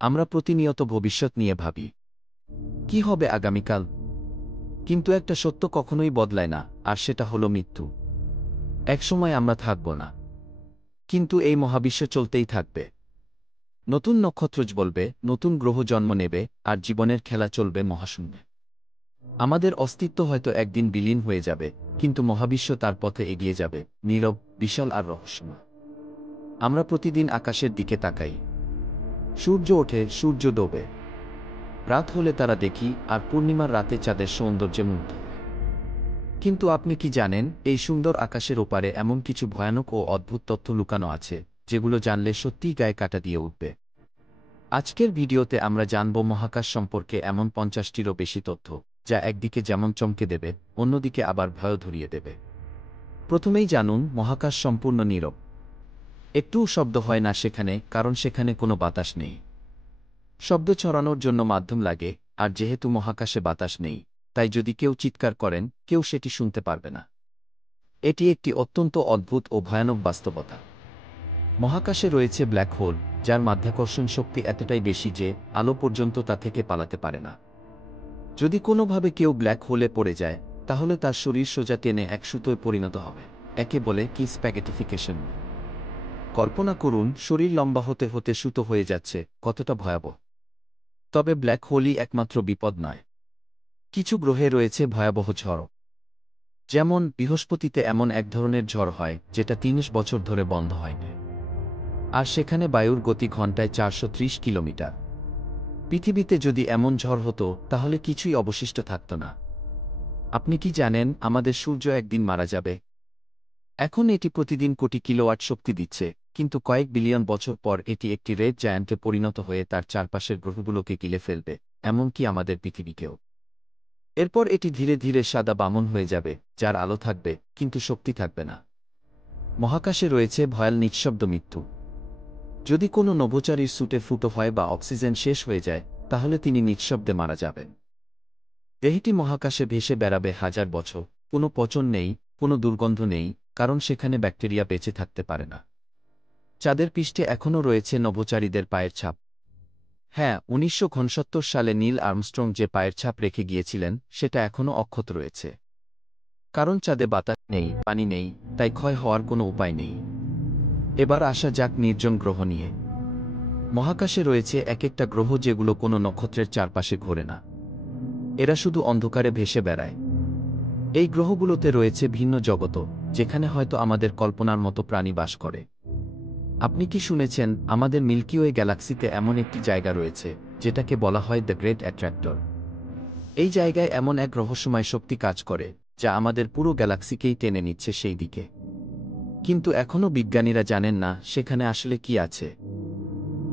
আমরা প্রতিনিয়ত ভবিষ্যৎ নিয়ে ভাবি, কি হবে আগামীকাল? কিন্তু একটা সত্য কখনোই বদলায় না, আর সেটা হলো মৃত্যু। একসময় আমরা থাকব না, কিন্তু এই মহাবিশ্ব চলতেই থাকবে। নতুন নক্ষত্র জ্বলবে, নতুন গ্রহ জন্ম নেবে, আর জীবনের খেলা চলবে মহাশূন্যে। আমাদের অস্তিত্ব হয়তো একদিন বিলীন হয়ে যাবে, কিন্তু মহাবিশ্ব তার পথে এগিয়ে যাবে, নীরব, বিশাল আর রহস্যময়। আমরা প্রতিদিন আকাশের দিকে তাকাই। সূর্য ওঠে, সূর্য ডোবে। রাত হলে তারা দেখি, আর পূর্ণিমার রাতে চাঁদের সৌন্দর্যে মুগ্ধ। কিন্তু আপনি কি জানেন, এই সুন্দর আকাশের ওপারে এমন কিছু ভয়ানক ও অদ্ভুত তথ্য লুকানো আছে, যেগুলো জানলে সত্যিই গায়ে কাঁটা দিয়ে উঠবে? আজকের ভিডিওতে আমরা জানব মহাকাশ সম্পর্কে এমন 50টিরও বেশি তথ্য, যা একদিকে যেমন চমকে দেবে, অন্যদিকে আবার ভয় ধরিয়ে দেবে। প্রথমেই জানুন, মহাকাশ সম্পূর্ণ নীরব। একটুও শব্দ হয় না সেখানে, কারণ সেখানে কোনো বাতাস নেই। শব্দ ছড়ানোর জন্য মাধ্যম লাগে, আর যেহেতু মহাকাশে বাতাস নেই, তাই যদি কেউ চিৎকার করেন, কেউ সেটি শুনতে পারবে না। এটি একটি অত্যন্ত অদ্ভুত ও ভয়ানক বাস্তবতা। মহাকাশে রয়েছে ব্ল্যাক হোল, যার মাধ্যাকর্ষণ শক্তি এতটাই বেশি যে আলো পর্যন্ত তা থেকে পালাতে পারে না। যদি কোনোভাবে কেউ ব্ল্যাক হোলে পড়ে যায়, তাহলে তার শরীর সোজা টেনে এক সুতোয় পরিণত হবে। একে বলে কি স্প্যাগেটিফিকেশন। কল্পনা করুন, শরীর লম্বা হতে হতে সুতো হয়ে যাচ্ছে, কতটা ভয়াবহ। তবে ব্ল্যাক হোলই একমাত্র বিপদ নয়। কিছু গ্রহে রয়েছে ভয়াবহ ঝড়। যেমন বৃহস্পতিতে এমন এক ধরনের ঝড় হয়, যেটা ৩০ বছর ধরে বন্ধ হয়নি। আর সেখানে বায়ুর গতি ঘন্টায় ৪৩০ কিলোমিটার। পৃথিবীতে যদি এমন ঝড় হতো, তাহলে কিছুই অবশিষ্ট থাকত না। আপনি কি জানেন, আমাদের সূর্য একদিন মারা যাবে? এখন এটি প্রতিদিন কোটি কিলোওয়াট শক্তি দিচ্ছে, কিন্তু কয়েক বিলিয়ন বছর পর এটি একটি রেড জায়ান্টে পরিণত হয়ে তার চারপাশের গ্রহগুলোকে গিলে ফেলবে, এমনকি আমাদের পৃথিবীকেও। এরপর এটি ধীরে ধীরে সাদা বামন হয়ে যাবে, যার আলো থাকবে, কিন্তু শক্তি থাকবে না। মহাকাশে রয়েছে ভয়াল নিঃশব্দ মৃত্যু। যদি কোনো নভোচারীর স্যুটে ফুটো হয় বা অক্সিজেন শেষ হয়ে যায়, তাহলে তিনি নিঃশব্দে মারা যাবেন। দেহটি মহাকাশে ভেসে বেড়াবে হাজার বছর, কোনো পচন নেই, কোনো দুর্গন্ধ নেই, কারণ সেখানে ব্যাকটেরিয়া বেঁচে থাকতে পারে না। চাঁদের পৃষ্ঠে এখনও রয়েছে নভোচারীদের পায়ের ছাপ। হ্যাঁ, ১৯৬৯ সালে নীল আর্মস্ট্রং যে পায়ের ছাপ রেখে গিয়েছিলেন, সেটা এখনও অক্ষত রয়েছে। কারণ চাঁদে বাতাস নেই, পানি নেই, তাই ক্ষয় হওয়ার কোনো উপায় নেই। এবার আসা যাক নির্জন গ্রহ নিয়ে। মহাকাশে রয়েছে এক একটা গ্রহ যেগুলো কোনো নক্ষত্রের চারপাশে ঘোরে না। এরা শুধু অন্ধকারে ভেসে বেড়ায়। এই গ্রহগুলোতে রয়েছে ভিন্ন জগৎ, যেখানে হয়তো আমাদের কল্পনার মতো প্রাণী বাস করে। আপনি কি শুনেছেন, আমাদের মিল্কি ওয়ে গ্যালাক্সিতে এমন একটি জায়গা রয়েছে, যেটাকে বলা হয় দ্য গ্রেট অ্যাট্রাক্টর? এই জায়গায় এমন এক রহস্যময় শক্তি কাজ করে, যা আমাদের পুরো গ্যালাক্সিকেই টেনে নিচ্ছে সেই দিকে। কিন্তু এখনও বিজ্ঞানীরা জানেন না সেখানে আসলে কি আছে।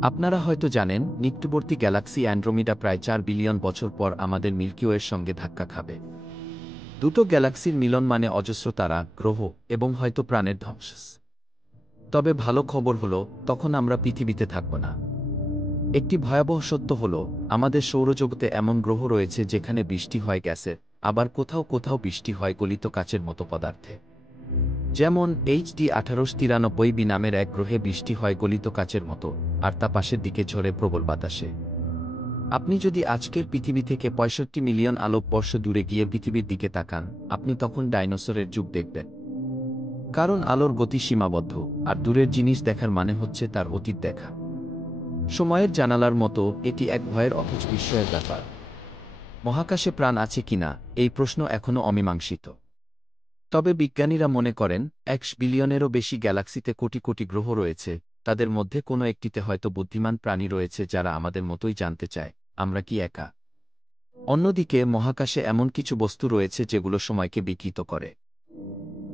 আপনারা হয়তো জানেন, নিকটবর্তী গ্যালাক্সি অ্যান্ড্রোমিডা প্রায় ৪ বিলিয়ন বছর পর আমাদের মিল্কি ওয়ের সঙ্গে ধাক্কা খাবে। দুটো গ্যালাক্সির মিলন মানে অজস্র তারা, গ্রহ এবং হয়তো প্রাণের ধ্বংস। তবে ভালো খবর হলো, তখন আমরা পৃথিবীতে থাকব না। একটি ভয়াবহ সত্য হলো, আমাদের সৌরজগতে এমন গ্রহ রয়েছে যেখানে বৃষ্টি হয় গ্যাসের, আবার কোথাও কোথাও বৃষ্টি হয় গলিত কাচের মতো পদার্থে। যেমন HD 1893b নামের এক গ্রহে বৃষ্টি হয় গলিত কাচের মতো, আর তা পাশের দিকে ঝরে প্রবল বাতাসে। আপনি যদি আজকের পৃথিবী থেকে ৬৫ মিলিয়ন আলোকবর্ষ দূরে গিয়ে পৃথিবীর দিকে তাকান, আপনি তখন ডাইনোসরের যুগ দেখবেন। কারণ আলোর গতি সীমাবদ্ধ, আর দূরের জিনিস দেখার মানে হচ্ছে তার অতীত দেখা। সময়ের জানালার মতো এটি এক ভয়ের অথচ বিস্ময়ের ব্যাপার। মহাকাশে প্রাণ আছে কিনা, এই প্রশ্ন এখনও অমীমাংসিত। তবে বিজ্ঞানীরা মনে করেন, ১ বিলিয়নেরও বেশি গ্যালাক্সিতে কোটি কোটি গ্রহ রয়েছে, তাদের মধ্যে কোনো একটিতে হয়তো বুদ্ধিমান প্রাণী রয়েছে যারা আমাদের মতোই জানতে চায়, আমরা কি একা? অন্যদিকে মহাকাশে এমন কিছু বস্তু রয়েছে যেগুলো সময়কে বিকৃত করে।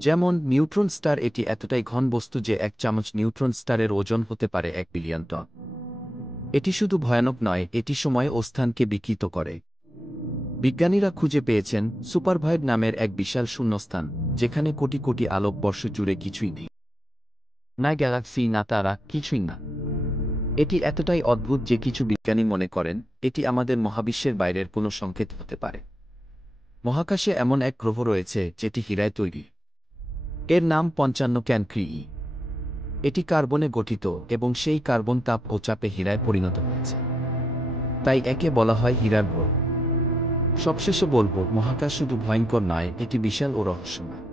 যেমন নিউট্রন স্টার, এটি এতটাই ঘন বস্তু যে ১ চামচ নিউট্রন স্টারের ওজন হতে পারে ১ বিলিয়ন টন। এটি শুধু ভয়ানক নয়, এটি সময় ও স্থানকে বিকৃত করে। বিজ্ঞানীরা খুঁজে পেয়েছেন সুপারভয়েড নামের এক বিশাল শূন্যস্থান, যেখানে কোটি কোটি আলোকবর্ষ জুড়ে কিছুই নেই। না গ্যালাক্সি, না তারা, কিছুই না। এটি এতটাই অদ্ভুত যে কিছু বিজ্ঞানী মনে করেন, এটি আমাদের মহাবিশ্বের বাইরের কোনো সংকেত হতে পারে। মহাকাশে এমন এক গ্রহ রয়েছে যেটি হীরায় তৈরি। এর নাম ৫৫ ক্যানক্রি। এটি কার্বনে গঠিত এবং সেই কার্বন তাপ ও চাপে হীরায় পরিণত হয়েছে। তাই একে বলা হয় হীরার ঘর। সবশেষে বলবো, মহাকাশ শুধু ভয়ঙ্কর নয়, এটি বিশাল ও রহস্যময়।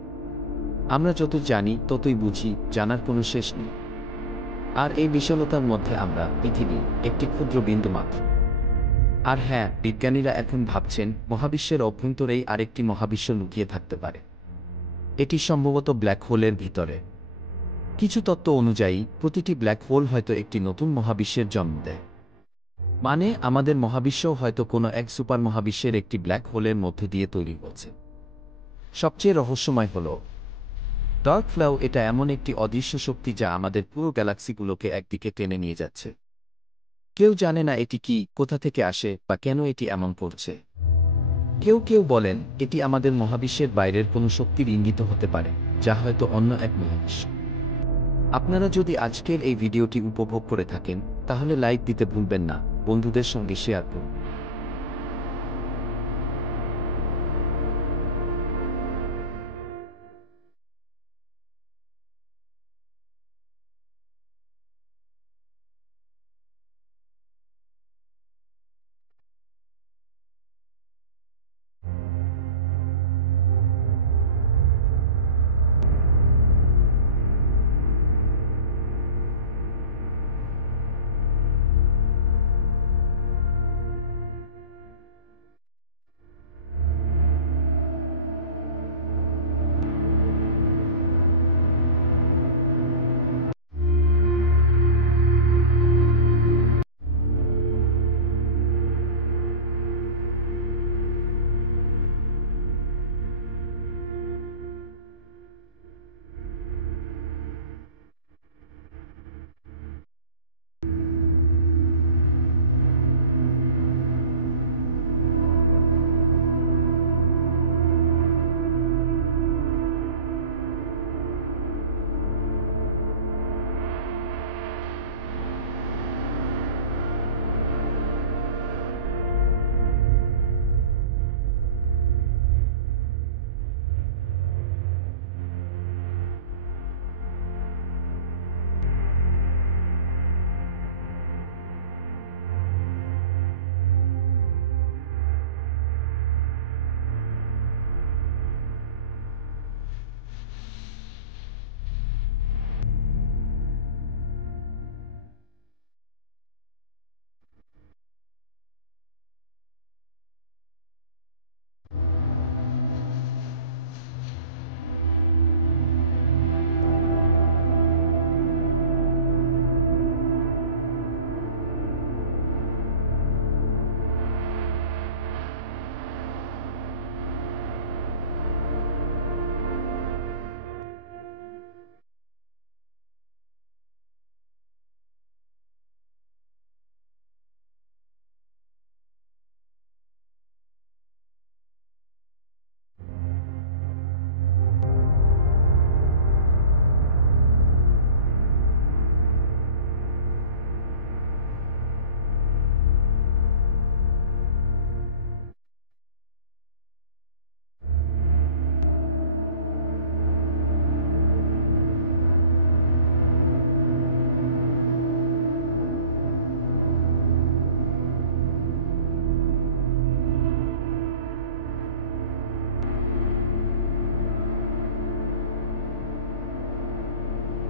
আমরা যত জানি ততই বুঝি, জানার কোনো শেষ নেই। আর এই বিশালতার মধ্যে আমরা, পৃথিবী, একটি ক্ষুদ্র বিন্দু মাত্র। আর হ্যাঁ, বিজ্ঞানীরা এখন ভাবছেন মহাবিশ্বের অভ্যন্তরেই আরেকটি মহাবিশ্ব লুকিয়ে থাকতে পারে। এটি সম্ভবত ব্ল্যাক হোলের ভিতরে। কিছু তত্ত্ব অনুযায়ী প্রতিটি ব্ল্যাক হোল হয়তো একটি নতুন মহাবিশ্বের জন্ম দেয়। মানে আমাদের মহাবিশ্বও হয়তো কোনো এক সুপার মহাবিশ্বের একটি ব্ল্যাক হোলের মধ্যে দিয়ে তৈরি হচ্ছে। সবচেয়ে রহস্যময় হল ডার্ক ফ্লাউ। এটা এমন একটি অদৃশ্য শক্তি যা আমাদের পুরো গ্যালাক্সিগুলোকে একদিকে টেনে নিয়ে যাচ্ছে। কেউ জানে না এটি কি, কোথা থেকে আসে, বা কেন এটি এমন করছে। কেউ কেউ বলেন এটি আমাদের মহাবিশ্বের বাইরের কোনো শক্তির ইঙ্গিত হতে পারে, যা হয়তো অন্য এক মহাবিশ্ব। আপনারা যদি আজকের এই ভিডিওটি উপভোগ করে থাকেন, তাহলে লাইক দিতে ভুলবেন না, বন্ধুদের সঙ্গে শেয়ার করুন।